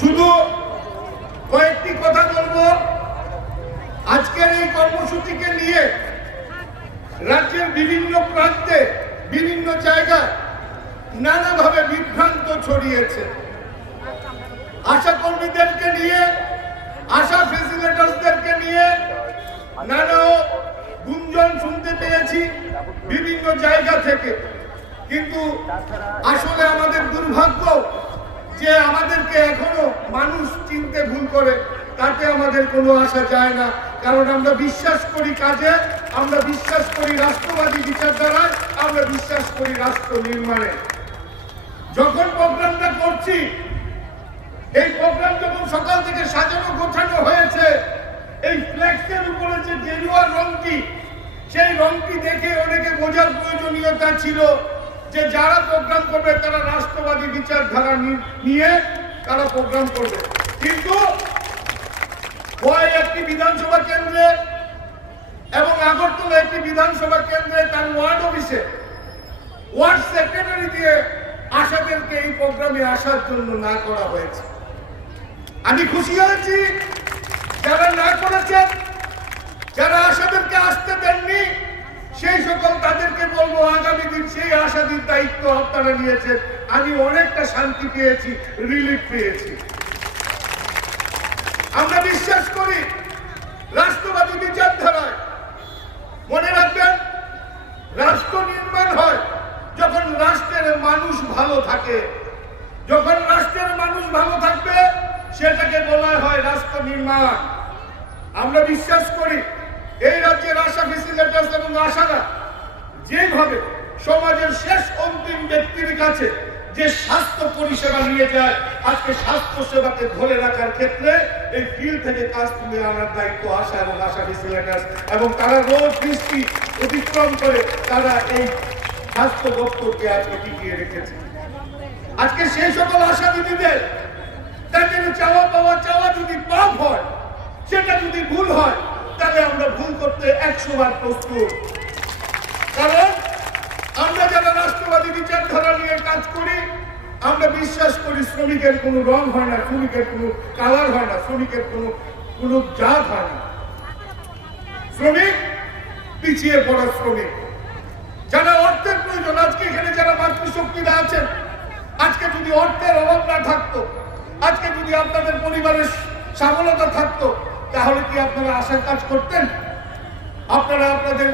শুধু কয়েকটি কথা বলবো। আজকের এই কর্মসূচিকে নিয়ে রাজ্যের বিভিন্ন প্রান্তে বিভিন্ন জায়গায় নানাভাবে বিভ্রান্ত ছড়িয়েছে। আশা কর্মীদেরকে নিয়ে, আশা ফেসিলিটার্সদেরকে নিয়ে নানা গুঞ্জন শুনতে পেয়েছি বিভিন্ন জায়গা থেকে। কিন্তু আসলে আমাদের দুর্ভাগ্য যে আমাদেরকে এখনো মানুষ চিনতে ভুল করে, তাতে আমাদের কোনো আশা যায় না। কারণ আমরা বিশ্বাস করি কাজে, আমরা বিশ্বাস করি রাষ্ট্রবাদী বিচারধারায়, আমরা বিশ্বাস করি রাষ্ট্র নির্মাণে। যখন প্রোগ্রামটা করছি, এই প্রোগ্রাম যখন সকাল থেকে সাজানো গোছানো হয়েছে, এই ফ্ল্যাক্সের উপরে যে গেরুয়া রংটি, সেই রংটি দেখে অনেকে বোঝার প্রয়োজনীয়তা ছিল যে যারা প্রোগ্রাম করবে তারা রাষ্ট্রবাদী বিচারধারা নিয়ে তারা প্রোগ্রাম করবে। কিন্তু একটি বিধানসভা কেন্দ্রে এবং আগরতলা একটি বিধানসভা কেন্দ্রে তার ওয়ার্ড অফিসে ওয়ার্ড সেক্রেটারি দিয়ে আশাদেরকে এই প্রোগ্রামে আসার জন্য না করা হয়েছে। আমি খুশি হয়েছি যারা না করেছেন, যারা আশাদেরকে আসতে দেননি, সেই সকল তাদেরকে বলবো আগামী দিন সেই আশাদের দায়িত্ব আপনারা নিয়েছেন। আমি অনেকটা শান্তি পেয়েছি, রিলিফ পেয়েছি। আমরা বিশ্বাস করি রাষ্ট্রবাদী বিচারধারায়। মনে রাখবেন, রাষ্ট্র নির্মাণ হয় যখন রাষ্ট্রের মানুষ ভালো থাকে। যখন রাষ্ট্রের মানুষ ভালো থাকবে সেটাকে বলা হয় রাষ্ট্র নির্মাণ। আমরা বিশ্বাস করি এই রাজ্যের আশা ফেসিলিটার্স এবং আশারা যেভাবে সমাজের শেষ অন্তিম ব্যক্তির কাছে যে স্বাস্থ্য পরিষেবা নিয়ে যায়, আজকে স্বাস্থ্য সেবাকে ধরে রাখার ক্ষেত্রে এই ফিল্ড থেকে কাজ তুলে আনার দায়িত্ব আশা এবং আশা ফেসিলিটার্স, এবং তারা রোজ বৃষ্টি অতিক্রম করে তারা এই স্বাস্থ্য দপ্তরকে আজকে টিকিয়ে রেখেছে। আজকে সেই সকল আশা দিদিদের তাদের চাওয়া যদি পাপ হয়, সেটা যদি ভুল হয়, তাহলে আমরা ভুল করতে 100 বার প্রস্তুত। কারণ আমরা যারা রাষ্ট্রবাদী বিচারধারা নিয়ে কাজ করি, আমরা বিশ্বাস করি শ্রমিকের কোনো রং হয় না, শ্রমিকের কোনো কালার হয় না, শ্রমিকের কোনো জাত হয় না। শ্রমিক পিছিয়ে পড়া শ্রমিক, যারা অর্থের প্রয়োজন। আজকে এখানে যারা মাতৃশক্তিরা আছেন, আজকে যদি অর্থের অভাব না থাকতো, আজকে যদি আপনাদের পরিবারের সফলতা থাকতো, তাহলে কি আপনারা আশার কাজ করতেন? আপনারা আপনাদের